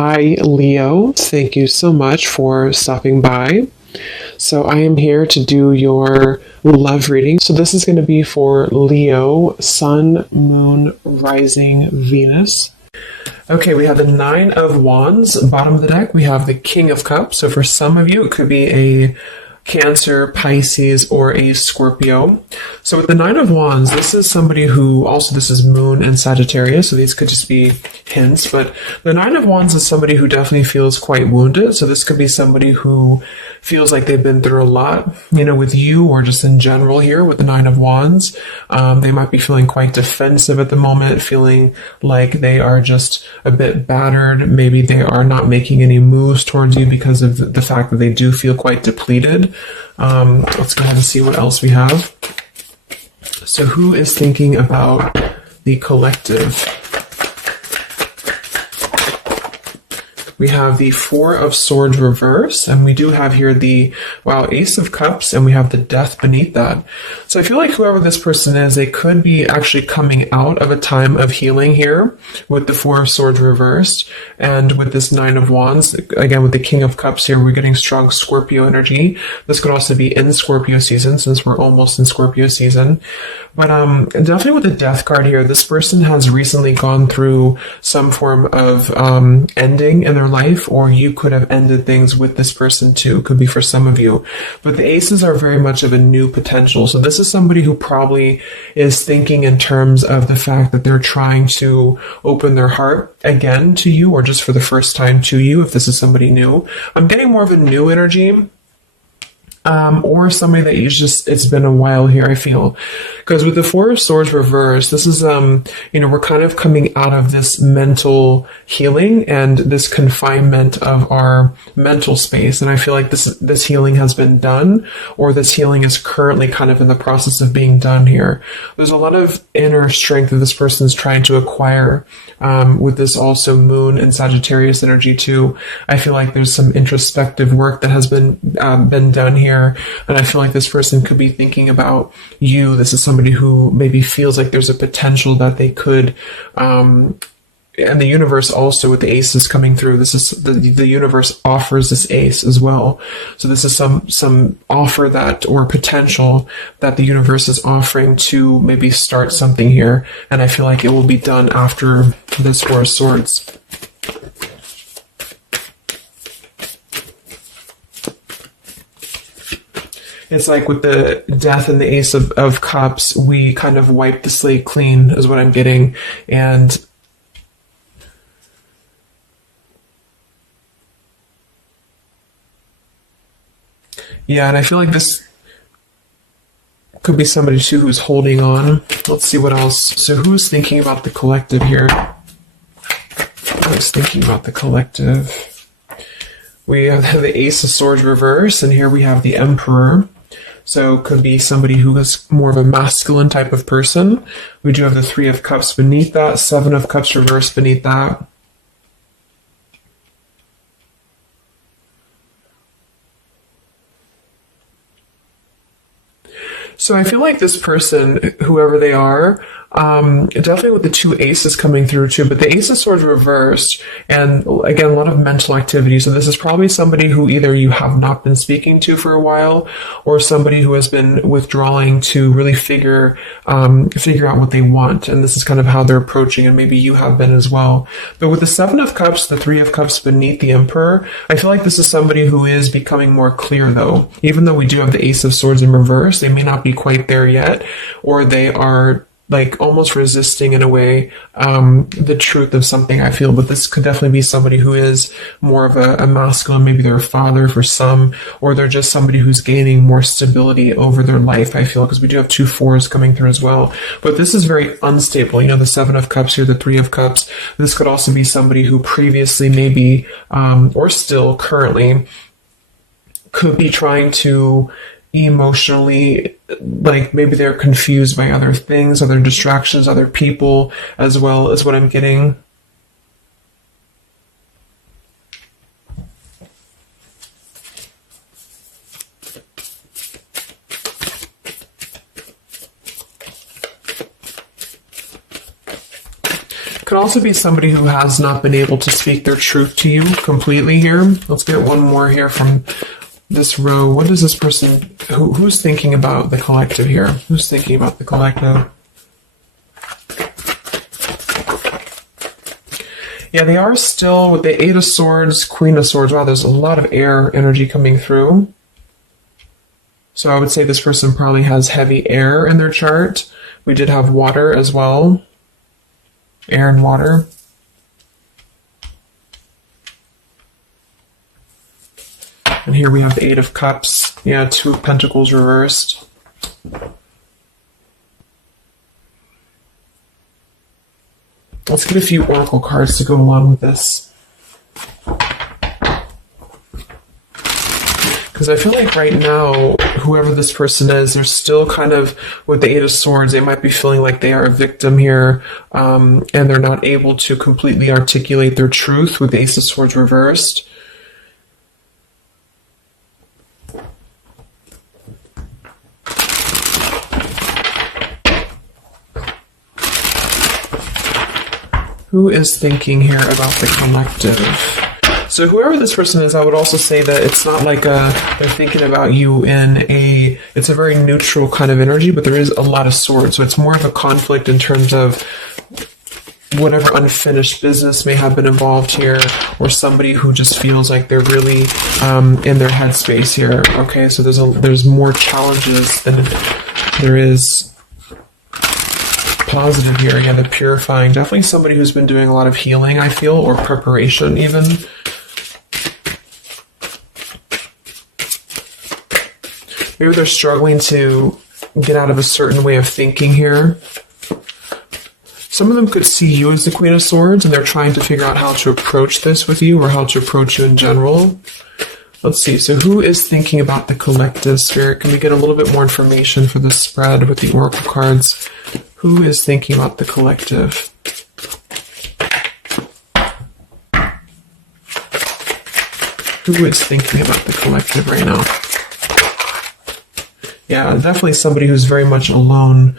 Hi, Leo. Thank you so much for stopping by. So, I am here to do your love reading. So, this is going to be for Leo, Sun, Moon, Rising, Venus. Okay, we have the Nine of Wands. Bottom of the deck, we have the King of Cups. So, for some of you, it could be a Cancer, Pisces, or a Scorpio. So with the Nine of Wands, this is somebody who, also this is Moon and Sagittarius, so these could just be hints, but the Nine of Wands is somebody who definitely feels quite wounded. So this could be somebody who feels like they've been through a lot, with you or just in general here with the Nine of Wands. They might be feeling quite defensive at the moment, feeling like they are just a bit battered. Maybe they are not making any moves towards you because of the fact that they do feel quite depleted. Let's go ahead and see what else we have. So who is thinking about the collective? We have the Four of Swords reverse, and we do have here the, Ace of Cups, and we have the Death beneath that. So I feel like whoever this person is, they could be actually coming out of a time of healing here with the Four of Swords reversed, and with this Nine of Wands, again with the King of Cups here, we're getting strong Scorpio energy. This could also be in Scorpio season, since we're almost in Scorpio season. But definitely with the Death card here, this person has recently gone through some form of ending in their life, or you could have ended things with this person too. Could be for some of you. But the aces are very much of a new potential. So this is somebody who probably is thinking in terms of the fact that they're trying to open their heart again to you, or just for the first time to you, if this is somebody new. I'm getting more of a new energy. Or somebody that it's been a while here, I feel. Because with the Four of Swords reversed, this is, we're kind of coming out of this mental healing and this confinement of our mental space. And I feel like this healing has been done, or this healing is currently kind of in the process of being done here. There's a lot of inner strength that this person is trying to acquire, with this also Moon and Sagittarius energy too. I feel like there's some introspective work that has been done here. And I feel like this person could be thinking about you. This is somebody who maybe feels like there's a potential that they could, and the universe also with the aces coming through. This is the universe offers this ace as well. So this is some offer that, or potential that the universe is offering to maybe start something here. And I feel like it will be done after this Four of Swords. It's like with the Death and the Ace of Cups, we kind of wipe the slate clean, is what I'm getting. And yeah, and I feel like this could be somebody too who's holding on. Let's see what else. So who's thinking about the collective here? Who's thinking about the collective? We have the Ace of Swords reverse, and here we have the Emperor. So could be somebody who is more of a masculine type of person. We do have the Three of Cups beneath that, Seven of Cups reversed beneath that. So I feel like this person, whoever they are, definitely with the two aces coming through too, but the Ace of Swords reversed, and again, a lot of mental activity. So this is probably somebody who either you have not been speaking to for a while, or somebody who has been withdrawing to really figure out what they want. And this is kind of how they're approaching, and maybe you have been as well. But with the Seven of Cups, the Three of Cups beneath the Emperor, I feel like this is somebody who is becoming more clear though. Even though we do have the Ace of Swords in reverse, they may not be quite there yet, or they are like almost resisting in a way the truth of something, I feel. But this could definitely be somebody who is more of a masculine. Maybe they're a father for some, or they're just somebody who's gaining more stability over their life, I feel, because we do have two fours coming through as well. But this is very unstable. The Seven of Cups here, the Three of Cups. This could also be somebody who previously maybe, or still currently, could be trying to emotionally, like maybe they're confused by other things, other distractions, other people as well, is what I'm getting. Could also be somebody who has not been able to speak their truth to you completely here. Let's get one more here from this row. What is this person, who's thinking about the collective here? Who's thinking about the collective? Yeah, they are still with the Eight of Swords, Queen of Swords. Wow, there's a lot of air energy coming through. So I would say this person probably has heavy air in their chart. We did have water as well. Air and water. And here we have the Eight of Cups. Yeah, Two of Pentacles reversed. Let's get a few oracle cards to go along with this. Because I feel like right now, whoever this person is, they're still kind of, with the Eight of Swords, they might be feeling like they are a victim here, and they're not able to completely articulate their truth with the Ace of Swords reversed. Who is thinking here about the collective? So whoever this person is, I would also say that it's not like they're thinking about you it's a very neutral kind of energy, but there is a lot of swords. So it's more of a conflict in terms of whatever unfinished business may have been involved here, or somebody who just feels like they're really in their headspace here. Okay, so there's more challenges than there is positive here. Again, the purifying. Definitely somebody who's been doing a lot of healing, I feel, or preparation even. Maybe they're struggling to get out of a certain way of thinking here. Some of them could see you as the Queen of Swords, and they're trying to figure out how to approach this with you, or how to approach you in general. Let's see. So who is thinking about the collective, Spirit? Can we get a little bit more information for this spread with the oracle cards? Who is thinking about the collective? Who is thinking about the collective right now? Yeah, definitely somebody who's very much alone,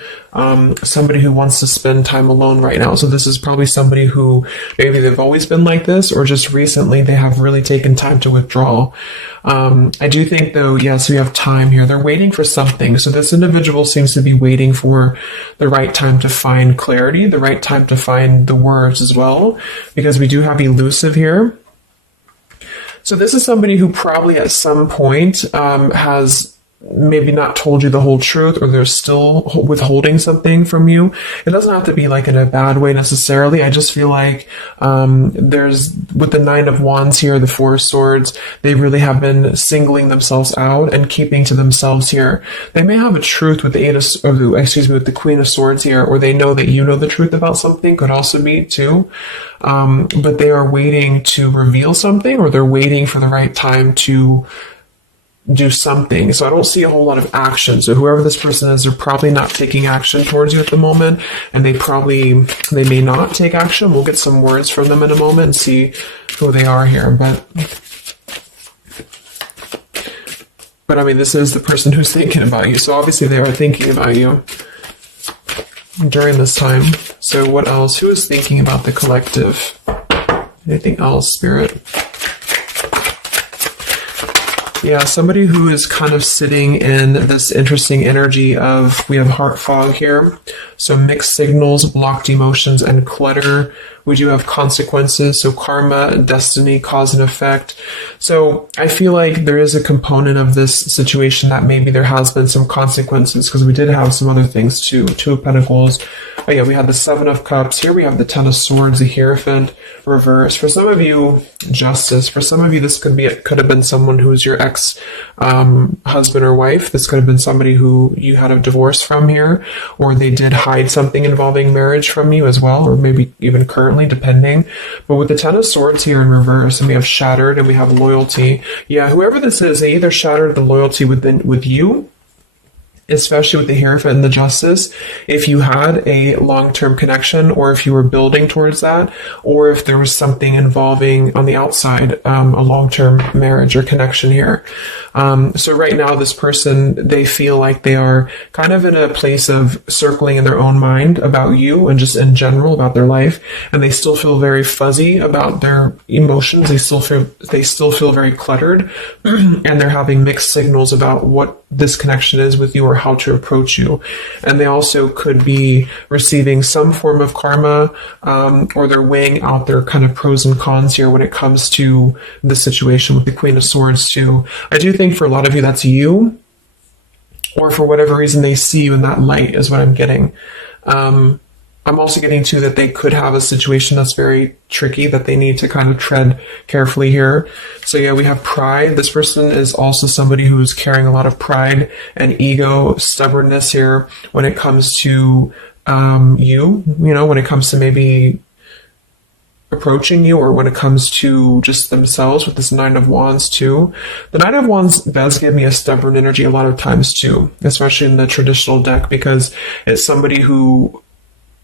somebody who wants to spend time alone right now. So this is probably somebody who maybe they've always been like this, or just recently they have really taken time to withdraw. I do think though, yes, we have time here. They're waiting for something. So this individual seems to be waiting for the right time to find clarity, the right time to find the words as well, because we do have elusive here. So this is somebody who probably at some point has maybe not told you the whole truth, or they're still withholding something from you. It doesn't have to be like in a bad way necessarily. I just feel like there's, with the Nine of Wands here, the Four of Swords, they really have been singling themselves out and keeping to themselves here. They may have a truth with the with the Queen of Swords here, or they know that you know the truth about something, could also be too. But they are waiting to reveal something, or they're waiting for the right time to do something. So I don't see a whole lot of action. So whoever this person is, they're probably not taking action towards you at the moment, and they may not take action. We'll get some words from them in a moment and see who they are here. But I mean, this is the person who's thinking about you. So obviously they are thinking about you during this time. So what else? Who is thinking about the collective? Anything else, Spirit? Yeah, somebody who is kind of sitting in this interesting energy of, we have heart fog here. So mixed signals, blocked emotions, and clutter. We do have consequences, so karma, destiny, cause and effect. So I feel like there is a component of this situation that maybe there has been some consequences, because we did have some other things too. Two of Pentacles. Oh yeah, we had the Seven of Cups. Here we have the Ten of Swords, the Hierophant, reverse. For some of you, Justice. For some of you, this could have been someone who's your ex-husband or wife. This could have been somebody who you had a divorce from here, or they did hide something involving marriage from you as well, or maybe even currently, depending. But with the Ten of Swords here in reverse, and we have shattered, and we have loyalty. Yeah, whoever this is, they either shattered the loyalty with you, especially with the Hierophant and the Justice, if you had a long-term connection, or if you were building towards that, or if there was something involving on the outside, a long-term marriage or connection here. So right now, this person, they feel like they are kind of in a place of circling in their own mind about you and just in general about their life. And they still feel very fuzzy about their emotions. They still feel very cluttered and they're having mixed signals about what this connection is with you or how to approach you. And they also could be receiving some form of karma, or they're weighing out their kind of pros and cons here when it comes to the situation with the Queen of Swords too. I do think for a lot of you that's you, or for whatever reason they see you in that light is what I'm getting. I'm also getting too that they could have a situation that's very tricky that they need to kind of tread carefully here. So yeah, we have pride. This person is also somebody who's carrying a lot of pride and ego, stubbornness here when it comes to when it comes to maybe approaching you, or when it comes to just themselves with this Nine of Wands too. The Nine of Wands does give me a stubborn energy a lot of times too, especially in the traditional deck, because it's somebody who,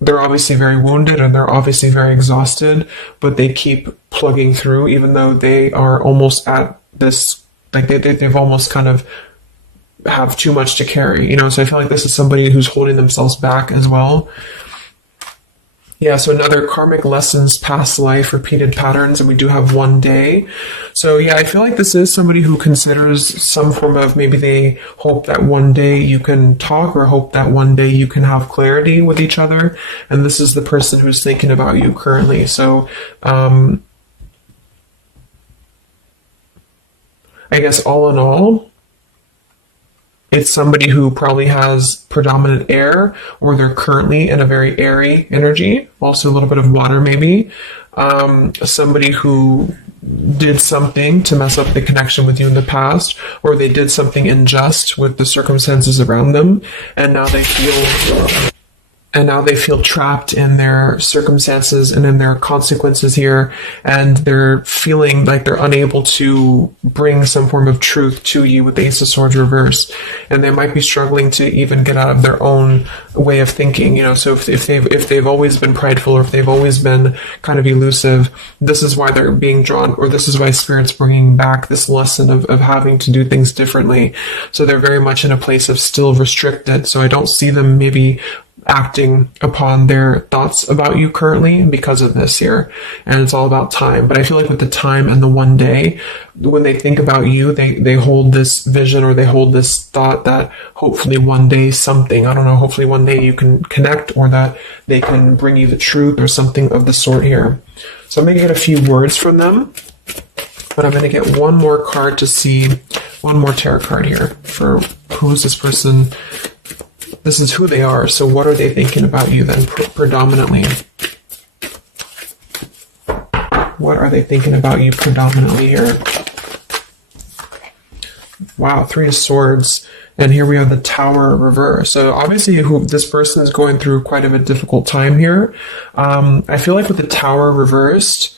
they're obviously very wounded and they're obviously very exhausted, but they keep plugging through even though they are almost at this, like they've almost kind of have too much to carry, so I feel like this is somebody who's holding themselves back as well. Yeah, so another karmic lessons, past life, repeated patterns, and we do have one day. So yeah, I feel like this is somebody who considers some form of, maybe they hope that one day you can talk, or hope that one day you can have clarity with each other. And this is the person who's thinking about you currently. So I guess all in all, it's somebody who probably has predominant air, or they're currently in a very airy energy, also a little bit of water maybe. Somebody who did something to mess up the connection with you in the past, or they did something unjust with the circumstances around them, and now they feel trapped in their circumstances and in their consequences here, and they're feeling like they're unable to bring some form of truth to you with the Ace of Swords reverse, and they might be struggling to even get out of their own way of thinking. So if they've always been prideful, or if they've always been kind of elusive, this is why they're being drawn, or this is why Spirit's bringing back this lesson of having to do things differently. So they're very much in a place of still restricted. So I don't see them maybe acting upon their thoughts about you currently because of this here. And it's all about time. But I feel like with the time and the one day, when they think about you, they hold this vision, or they hold this thought that hopefully one day hopefully one day you can connect, or that they can bring you the truth or something of the sort here. So I'm going to get a few words from them, but I'm going to get one more card to see, one more tarot card here for who is this person. This is who they are. So what are they thinking about you then predominantly? What are they thinking about you predominantly here? Wow, Three of Swords. And here we have the Tower reverse. So obviously this person is going through quite of a difficult time here. I feel like with the Tower reversed,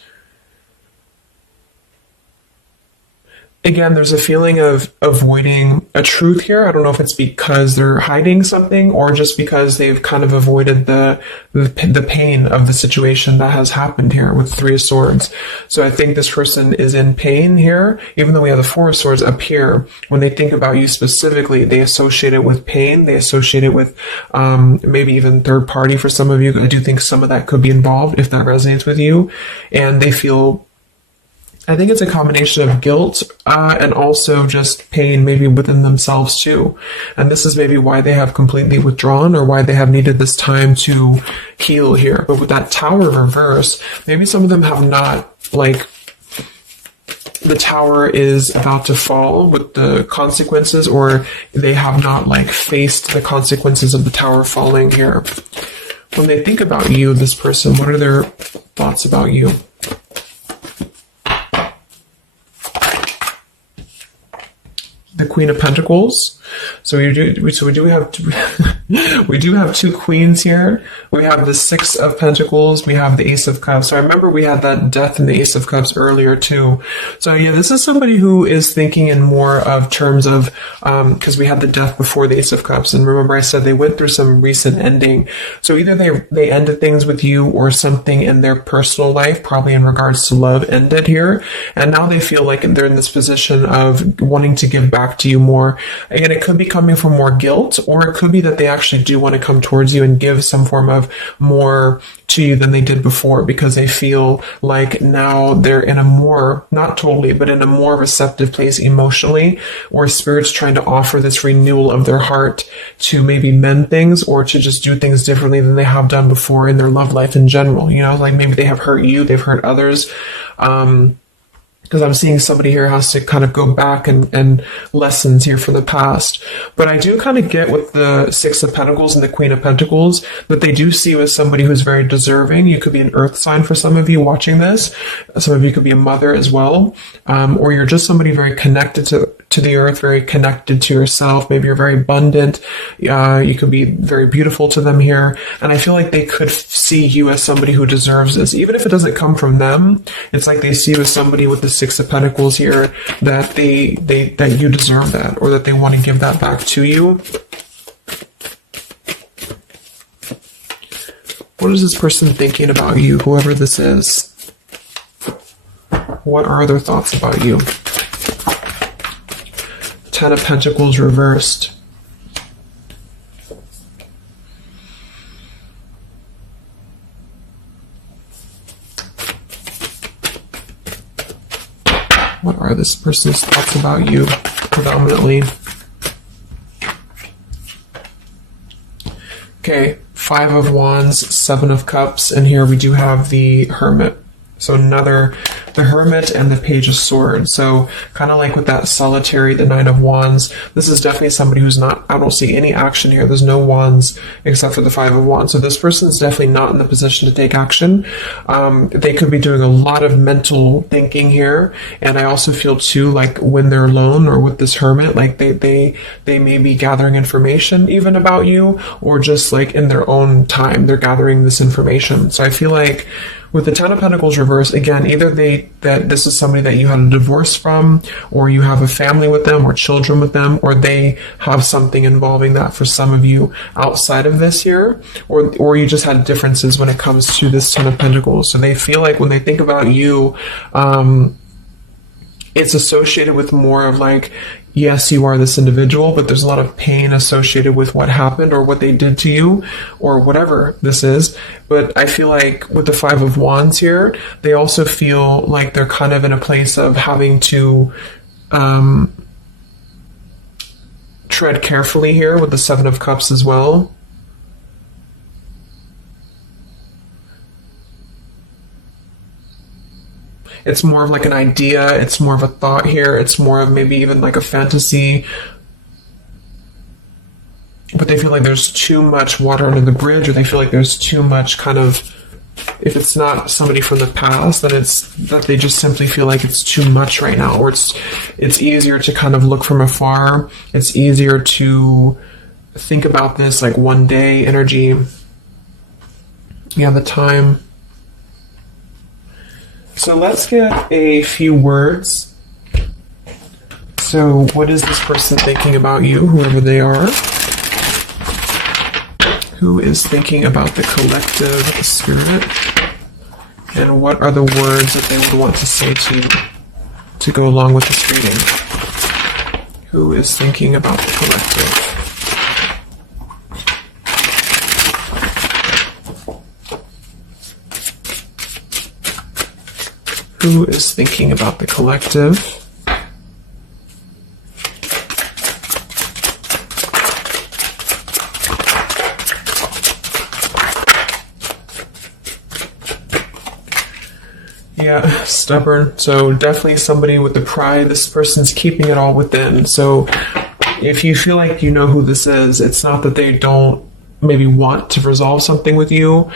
again, there's a feeling of avoiding a truth here. I don't know if it's because they're hiding something, or just because they've kind of avoided the pain of the situation that has happened here with Three of Swords. So I think this person is in pain here, even though we have the Four of Swords up here. When they think about you specifically, they associate it with pain. They associate it with maybe even third party for some of you. I do think some of that could be involved if that resonates with you. And they feel, I think it's a combination of guilt and also just pain maybe within themselves too. And this is maybe why they have completely withdrawn, or why they have needed this time to heal here. But with that Tower reverse, maybe some of them have not, like, the tower is about to fall with the consequences, or they have not faced the consequences of the tower falling here. When they think about you, this person, what are their thoughts about you? The Queen of Pentacles. So we do have We do have two queens here. We have the Six of Pentacles. We have the Ace of Cups. So I remember we had that Death and the Ace of Cups earlier too. So yeah, this is somebody who is thinking in more of terms of, because we had the Death before the Ace of Cups. And remember I said they went through some recent ending. So either they ended things with you or something in their personal life, probably in regards to love, ended here. And now they feel like they're in this position of wanting to give back to you more. Again, it could be coming from more guilt, or it could be that they actually do want to come towards you and give some form of more to you than they did before, because they feel like now they're in a more, not totally, but in a more receptive place emotionally, or spirit's trying to offer this renewal of their heart to maybe mend things or to just do things differently than they have done before in their love life in general. You know, like maybe they have hurt you, they've hurt others. Because I'm seeing somebody here has to kind of go back and lessons here from the past. But I do kind of get with the Six of Pentacles and the Queen of Pentacles that they do see you as somebody who's very deserving. You could be an earth sign for some of you watching this. Some of you could be a mother as well. Or you're just somebody very connected to the earth, very connected to yourself. Maybe you're very abundant. You could be very beautiful to them here. And I feel like they could see you as somebody who deserves this. Even if it doesn't come from them, it's like they see you as somebody with the Six of Pentacles here, that that you deserve that, or that they want to give that back to you. What is this person thinking about you, whoever this is? What are their thoughts about you? Ten of Pentacles reversed. What are this person's thoughts about you, predominantly? Okay, Five of Wands, Seven of Cups, and here we do have the Hermit. So the Hermit and the Page of Swords. So kind of like with that solitary, the Nine of Wands, this is definitely somebody who's not, I don't see any action here. There's no wands except for the Five of Wands. So this person's definitely not in the position to take action. They could be doing a lot of mental thinking here. And I also feel too, like when they're alone or with this Hermit, like they may be gathering information even about you, or just like in their own time, they're gathering this information. So I feel like with the Ten of Pentacles reversed, again, either that this is somebody that you had a divorce from, or you have a family with them, or children with them, or they have something involving that for some of you outside of this year, or you just had differences when it comes to this Ten of Pentacles. So they feel like when they think about you, it's associated with more of like, yes, you are this individual, but there's a lot of pain associated with what happened or what they did to you or whatever this is. But I feel like with the Five of Wands here, they also feel like they're kind of in a place of having to tread carefully here with the Seven of Cups as well. It's more of like an idea. It's more of a thought here. It's more of maybe even like a fantasy. But they feel like there's too much water under the bridge, or they feel like there's too much kind of, if it's not somebody from the past, then it's that they just simply feel like it's too much right now, or it's easier to kind of look from afar. It's easier to think about this like one day energy. Yeah, the time. So let's get a few words. So what is this person thinking about you, whoever they are? Who is thinking about the collective spirit? And what are the words that they would want to say to go along with this reading? Who is thinking about the collective? Who is thinking about the collective? Yeah, stubborn. So definitely somebody with the pride. This person's keeping it all within. So if you feel like you know who this is, it's not that they don't maybe want to resolve something with you,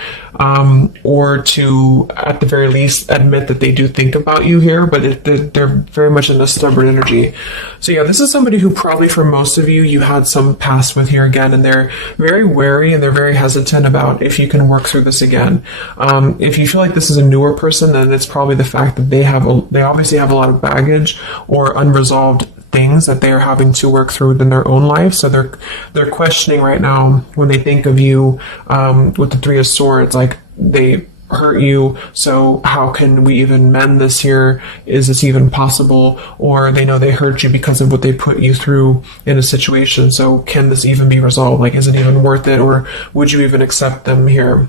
or to, at the very least, admit that they do think about you here, but they're very much in a stubborn energy. So yeah, this is somebody who probably for most of you, you had some past with here again, and they're very wary and they're very hesitant about if you can work through this again. If you feel like this is a newer person, then it's probably the fact that they obviously have a lot of baggage or unresolved things that they are having to work through in their own life. So they're questioning right now when they think of you with the Three of Swords, like they hurt you, so how can we even mend this here? Is this even possible? Or they know they hurt you because of what they put you through in a situation, so can this even be resolved? Like, is it even worth it, or would you even accept them here?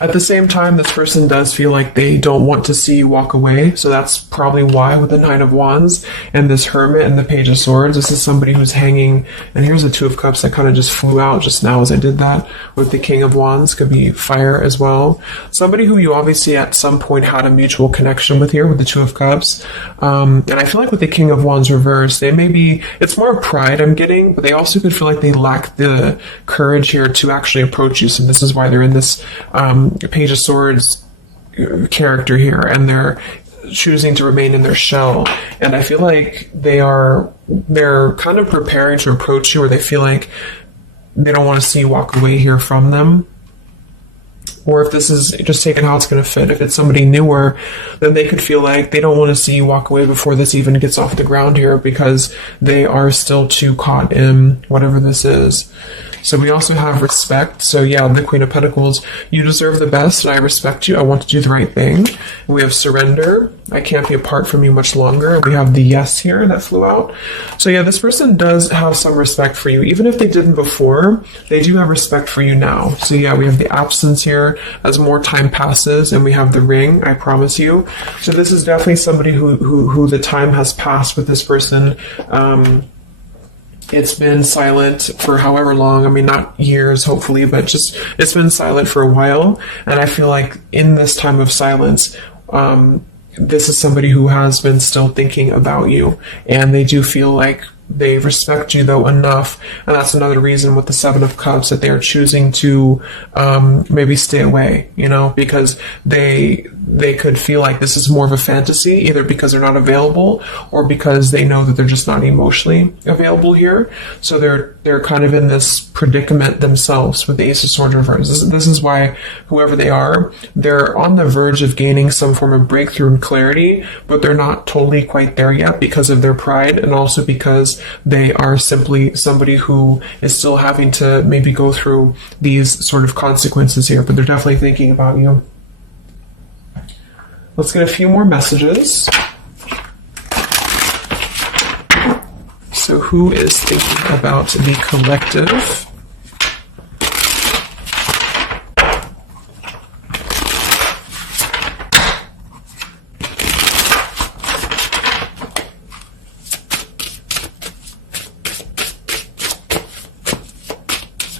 At the same time, this person does feel like they don't want to see you walk away. So that's probably why with the Nine of Wands and this Hermit and the Page of Swords, this is somebody who's hanging. And here's the Two of Cups that kind of just flew out just now as I did that. With the King of Wands, could be fire as well. Somebody who you obviously at some point had a mutual connection with here with the Two of Cups. And I feel like with the King of Wands reverse, they may be, it's more pride I'm getting, but they also could feel like they lack the courage here to actually approach you. So this is why they're in this Page of Swords character here, and they're choosing to remain in their shell. And I feel like they're kind of preparing to approach you, or they feel like they don't want to see you walk away here from them. Or if this is just taking how it's going to fit, if it's somebody newer, then they could feel like they don't want to see you walk away before this even gets off the ground here, because they are still too caught in whatever this is. So we also have respect. So yeah, the Queen of Pentacles, you deserve the best and I respect you. I want to do the right thing. And we have surrender. I can't be apart from you much longer. We have the yes here that flew out. So yeah, this person does have some respect for you. Even if they didn't before, they do have respect for you now. So yeah, we have the absence here as more time passes, and we have the ring, I promise you. So this is definitely somebody who the time has passed with this person. It's been silent for however long. I mean, not years, hopefully, but just it's been silent for a while. And I feel like in this time of silence, this is somebody who has been still thinking about you. And they do feel like they respect you, though, enough. And that's another reason with the Seven of Cups that they are choosing to maybe stay away, because they could feel like this is more of a fantasy, either because they're not available or because they know that they're just not emotionally available here. So they're kind of in this predicament themselves with the Ace of Swords reverse. This is why whoever they are, they're on the verge of gaining some form of breakthrough and clarity, but they're not totally quite there yet because of their pride, and also because they are simply somebody who is still having to maybe go through these sort of consequences here, but they're definitely thinking about you. Let's get a few more messages. So who is thinking about the collective?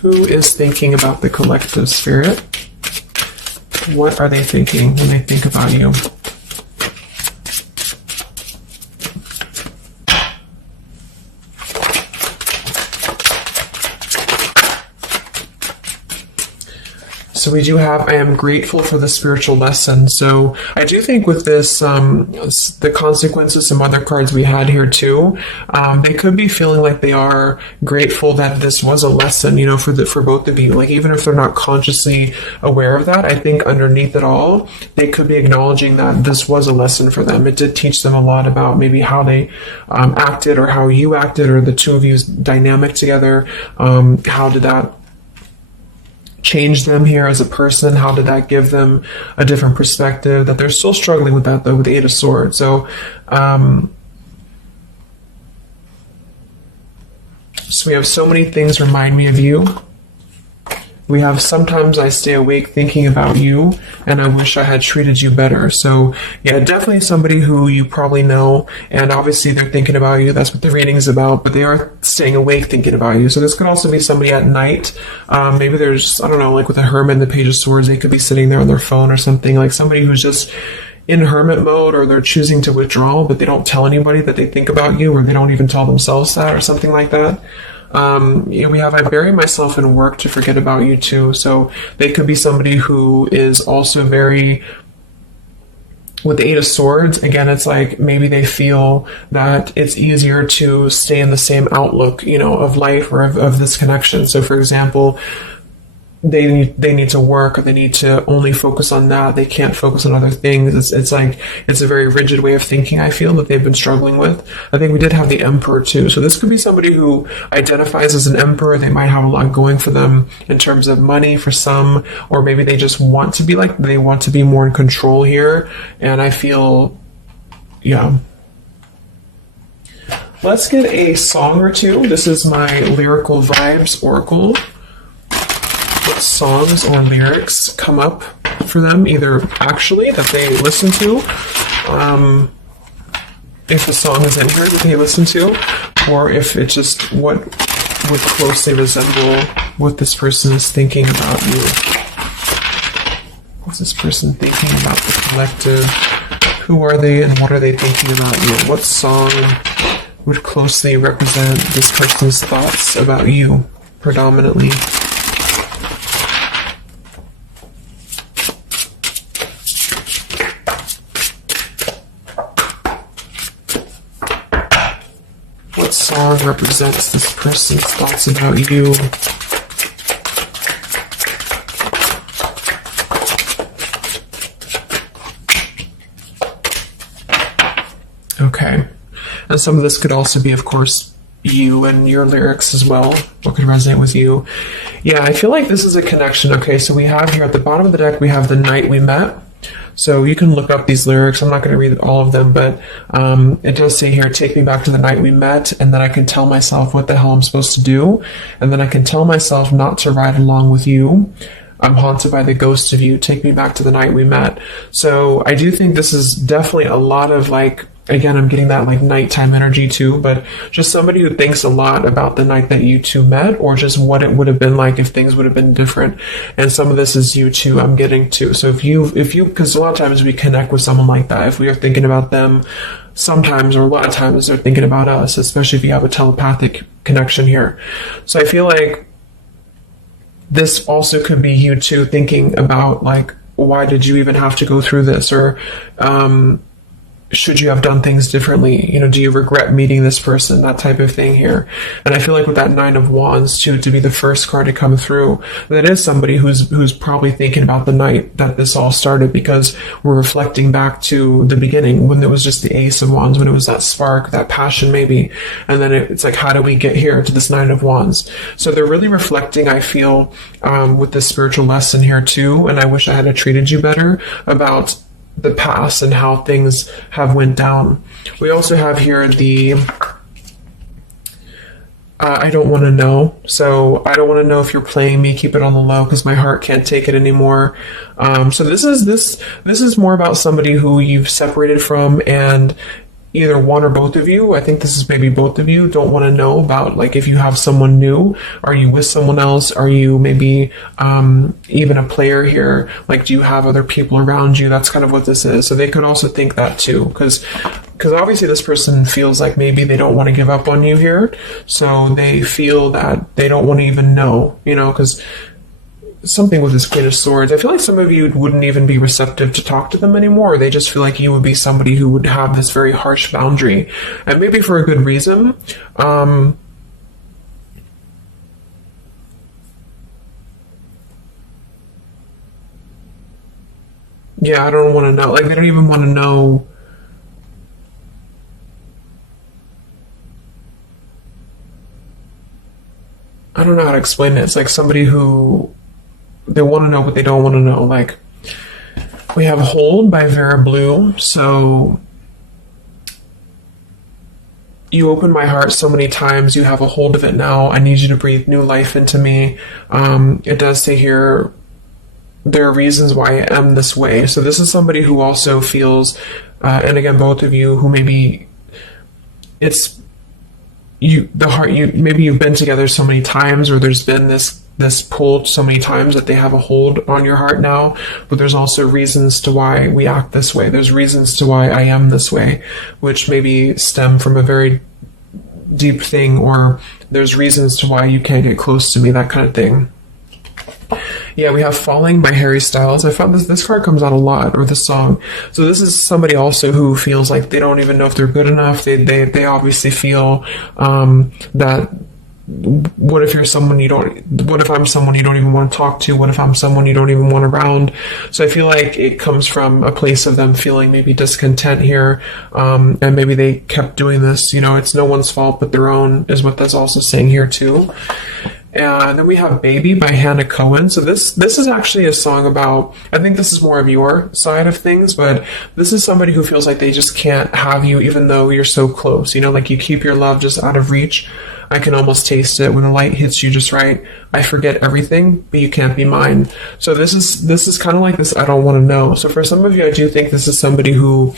Who is thinking about the collective, Spirit? What are they thinking when they think about you? So we do have, I am grateful for the spiritual lesson. So I do think with this, the consequences, some other cards we had here too, they could be feeling like they are grateful that this was a lesson, for both of you. Like, even if they're not consciously aware of that, I think underneath it all, they could be acknowledging that this was a lesson for them. It did teach them a lot about maybe how they acted, or how you acted, or the two of you's dynamic together. How did that change them here as a person? How did that give them a different perspective? That they're still struggling with that, though, with the Eight of Swords. So we have so many things remind me of you. We have sometimes I stay awake thinking about you, and I wish I had treated you better. So yeah, definitely somebody who you probably know, and obviously they're thinking about you. That's what the reading is about, but they are staying awake thinking about you. So this could also be somebody at night. Maybe there's, I don't know, like with a Hermit and the Page of Swords, they could be sitting there on their phone or something, like somebody who's just in hermit mode, or they're choosing to withdraw, but they don't tell anybody that they think about you, or they don't even tell themselves that, or something like that. We have I bury myself in work to forget about you too. So they could be somebody who is also very, with the Eight of Swords, again, it's like maybe they feel that it's easier to stay in the same outlook, of life or of this connection. So for example, they need to work, or they need to only focus on that. They can't focus on other things. It's like, it's a very rigid way of thinking, I feel, that they've been struggling with. I think we did have the Emperor too. So this could be somebody who identifies as an Emperor. They might have a lot going for them in terms of money for some, or maybe they just want to be they want to be more in control here. And I feel, yeah. Let's get a song or two. This is my Lyrical Vibes Oracle. What songs or lyrics come up for them, either actually that they listen to, if a song is in here that they listen to, or if it's just what would closely resemble what this person is thinking about you. What's this person thinking about the collective? Who are they and what are they thinking about you? What song would closely represent this person's thoughts about you predominantly? What song represents this person's thoughts about you? Okay. And some of this could also be, of course, you and your lyrics as well. What could resonate with you? Yeah, I feel like this is a connection. Okay, so we have here at the bottom of the deck, we have The Night We Met. So you can look up these lyrics. I'm not going to read all of them, but it does say here, take me back to the night we met, and then I can tell myself what the hell I'm supposed to do, and then I can tell myself not to ride along with you. I'm haunted by the ghost of you. Take me back to the night we met. So I do think this is definitely a lot of again, I'm getting that nighttime energy too, but just somebody who thinks a lot about the night that you two met, or just what it would have been like if things would have been different. And some of this is you too, I'm getting too. So if you, because a lot of times we connect with someone like that, if we are thinking about them, sometimes, or a lot of times they're thinking about us, especially if you have a telepathic connection here. So I feel like this also could be you too thinking about why did you even have to go through this, or should you have done things differently? Do you regret meeting this person? That type of thing here. And I feel like with that Nine of Wands too, to be the first card to come through, that is somebody who's probably thinking about the night that this all started, because we're reflecting back to the beginning when it was just the Ace of Wands, when it was that spark, that passion maybe. And then it's like, how do we get here to this Nine of Wands? So they're really reflecting, I feel, with this spiritual lesson here too. And I wish I had treated you better about the past and how things have went down. We also have here the I don't want to know. So I don't want to know if you're playing me. Keep it on the low because my heart can't take it anymore. So this is more about somebody who you've separated from, and either one or both of you, I think this is maybe both of you, don't want to know about if you have someone new. Are you with someone else? Are you maybe even a player here? Do you have other people around you? That's kind of what this is. So they could also think that too, because obviously this person feels like maybe they don't want to give up on you here. So they feel that they don't want to even know, because something with this Queen of Swords, I feel like some of you wouldn't even be receptive to talk to them anymore. They just feel like you would be somebody who would have this very harsh boundary, and maybe for a good reason. Yeah, I don't want to know. They don't even want to know. I don't know how to explain it. It's like somebody who they want to know, but they don't want to know. We have Hold by Vera Blue. So you opened my heart so many times. You have a hold of it now. I need you to breathe new life into me. It does say here, there are reasons why I am this way. So this is somebody who also feels, and again, both of you, who maybe it's maybe you've been together so many times, or there's been this pull so many times that they have a hold on your heart now, but there's also reasons to why we act this way. There's reasons to why I am this way, which maybe stem from a very deep thing, or there's reasons to why you can't get close to me, that kind of thing. Yeah, we have Falling by Harry Styles. I found this card comes out a lot, or this song. So this is somebody also who feels like they don't even know if they're good enough. They obviously feel that what if you're someone you don't, what if I'm someone you don't even want to talk to? What if I'm someone you don't even want around? So I feel like it comes from a place of them feeling maybe discontent here, and maybe they kept doing this. You know, it's no one's fault but their own, is what that's also saying here too. And then we have Baby by Hannah Cohen. So this is actually a song about, I think this is more of your side of things, but this is somebody who feels like they just can't have you even though you're so close. You know, like you keep your love just out of reach. I can almost taste it when the light hits you just right. I forget everything, but you can't be mine. So this is kind of like this I don't want to know. So for some of you, I do think this is somebody who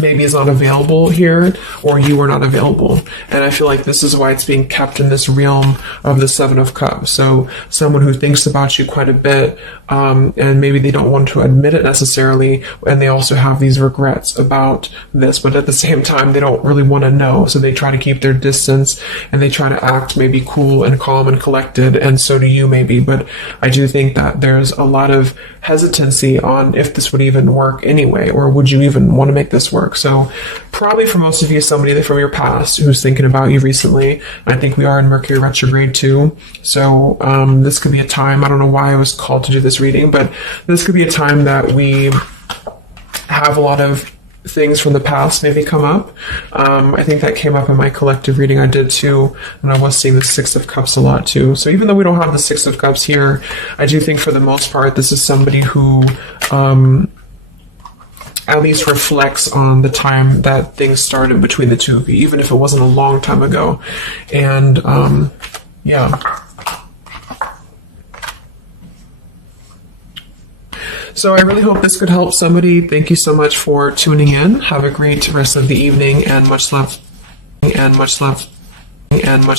maybe is not available here, or you are not available. And I feel like this is why it's being kept in this realm of the Seven of Cups. So someone who thinks about you quite a bit, and maybe they don't want to admit it necessarily, and they also have these regrets about this, but at the same time, they don't really want to know. So they try to keep their distance, and they try to act maybe cool and calm and collected, and so do you maybe. But I do think that there's a lot of hesitancy on if this would even work anyway, or would you even want to make this work. So probably for most of you, somebody from your past who's thinking about you recently. I think we are in Mercury retrograde too. So this could be a time, I don't know why I was called to do this reading, but this could be a time that we have a lot of things from the past maybe come up. I think that came up in my collective reading I did too, and I was seeing the Six of Cups a lot too. So even though we don't have the Six of Cups here, I do think for the most part this is somebody who at least reflects on the time that things started between the two of you, even if it wasn't a long time ago. And yeah. So I really hope this could help somebody. Thank you so much for tuning in. Have a great rest of the evening, and much love, and much love, and much